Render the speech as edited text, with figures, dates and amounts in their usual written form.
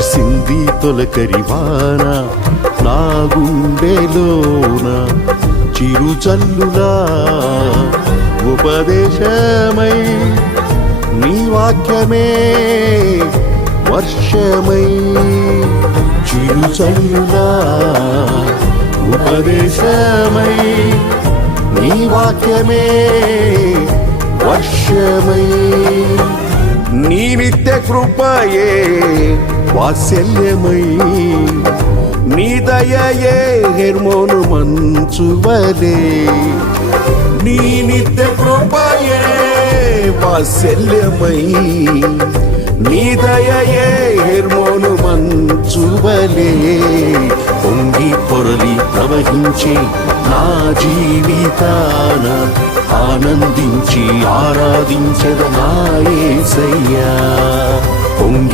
కురిసింది తొలకరివాన నా గుండెలోన చిరుచల్లులా ఉపదేశమై నీ వాక్యమే వర్షమై చిరుచల్లులా ఉపదేశమై నీ వాక్యమే వర్షమై నీ నిత్య కృపయే వాత్సల్యమై నీ దయయే హెర్మోను మంచువలే నీ నిత్య కృపయే వాత్సల్యమై నీ దయయే హెర్మోను మంచువలే పొంగి పొరలి ప్రవహించే నా జీవితాన ఆనందించి ఆరాధించద నా యేసయ్యా.